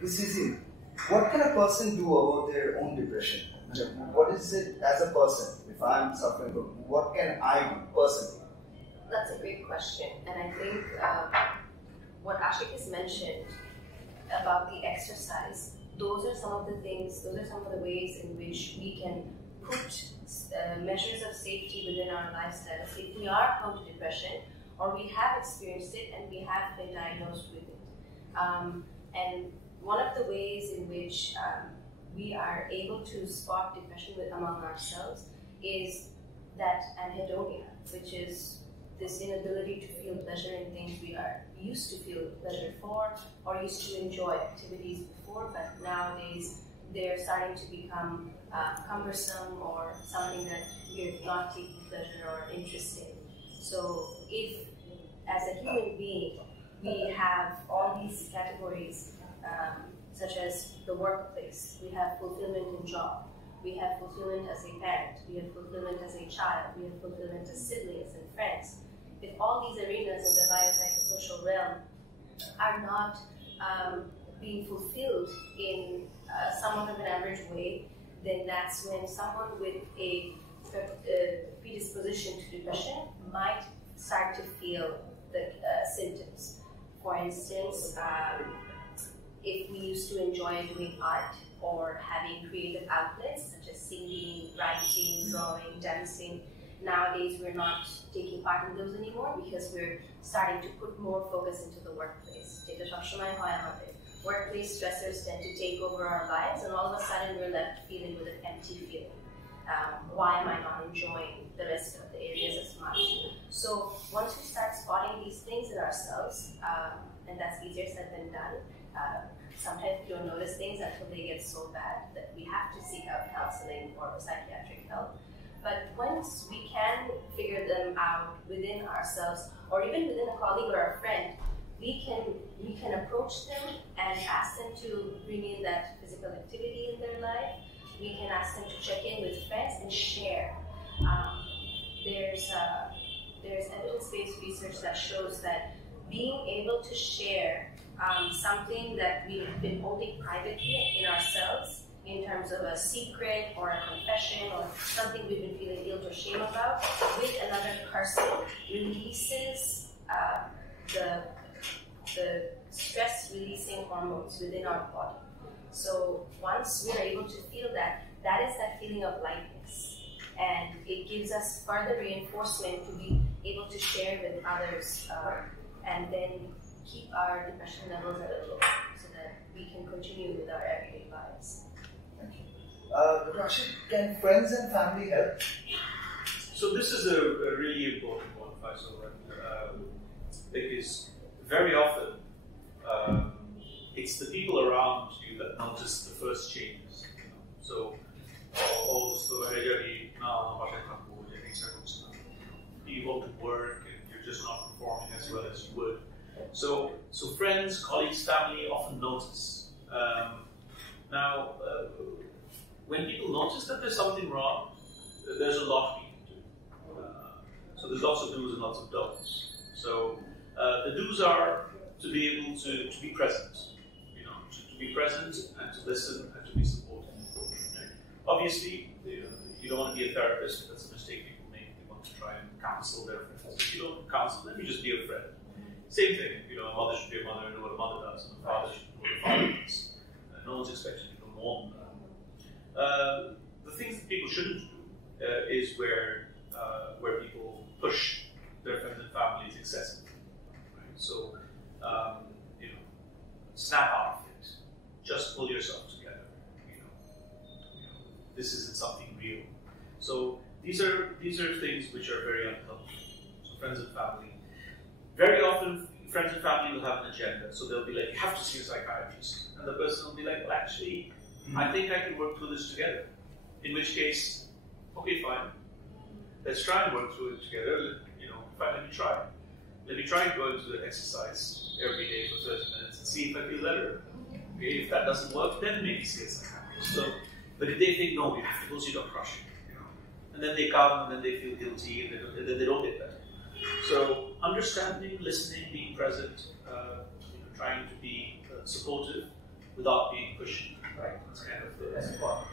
This is it. What can a person do about their own depression? What is it as a person? If I'm suffering from, what can I do personally? That's a great question, and I think what Ashik has mentioned about the exercise, those are some of the things, those are some of the ways in which we can put measures of safety within our lifestyles if we are prone to depression or we have experienced it and we have been diagnosed with it. And one of the ways in which we are able to spot depression among ourselves is that anhedonia, which is this inability to feel pleasure in things we are used to feel pleasure for or used to enjoy activities before, but nowadays they're starting to become cumbersome or something that we're not taking pleasure or interest in. So if, as a human being, we have all these categories, such as the workplace, we have fulfillment in job, we have fulfillment as a parent, we have fulfillment as a child, we have fulfillment as siblings and friends. If all these arenas in the biopsychosocial realm are not being fulfilled in somewhat of an average way, then that's when someone with a predisposition to depression might start to feel the symptoms. For instance, if we used to enjoy doing art or having creative outlets such as singing, writing, drawing, dancing, nowadays we're not taking part in those anymore because we're starting to put more focus into the workplace. Workplace stressors tend to take over our lives, and all of a sudden we're left feeling with an empty feeling. Why am I not enjoying the rest of the areas as much? So once we start spotting these things in ourselves, and that's easier said than done, sometimes we don't notice things until they get so bad that we have to seek out counseling or psychiatric help. But once we can figure them out within ourselves, or even within a colleague or a friend, we can approach them and ask them to bring in that physical activity in their life. We can ask them to check in with friends and share. There's evidence-based research that shows that being able to share something that we've been holding privately in ourselves, in terms of a secret or a confession or something we've been feeling guilt or shame about, with another person releases the stress-releasing hormones within our body. So once we're able to feel that, that is that feeling of lightness. And it gives us further reinforcement to be able to share with others and then keep our depression levels at a low so that we can continue with our everyday lives. Thank you. Dr. Ashik, can friends and family help? So this is a really important one, Faisal, because very often it's the people around you that notice the first changes. So, you go to work and you're just not performing as well as you would. So friends, colleagues, family often notice. Now, when people notice that there's something wrong, there's a lot we can do. So there's lots of do's and lots of don'ts. So the do's are to be able to be present, to be present and to listen and to be supportive. Obviously, you don't want to be a therapist. That's a mistake people make. They want to try and counsel their friends. If you don't counsel them, you just be a friend. Same thing. A mother should be a mother and know what a mother does, and a father should know what a father does. No one's expected to know more than that. The things that people shouldn't do is where people push their friends and families excessively. Right? So, snap out of it. Just pull yourself together. This isn't something real. So these are things which are very unhealthy. So friends and family. Very often, friends and family will have an agenda. So they'll be like, you have to see a psychiatrist. And the person will be like, well, actually, I think I can work through this together. In which case, okay, fine. Let's try and work through it together. Fine, let me try. Let me try and go into the exercise every day for 30 minutes and see if I feel better. Okay, if that doesn't work, then maybe see a psychiatrist. But if they think, no, you have to go see Dr. Ashik, and then they come and then they feel guilty and then they don't get better. So understanding, listening, being present, trying to be supportive without being pushy, right? That's kind of the best part.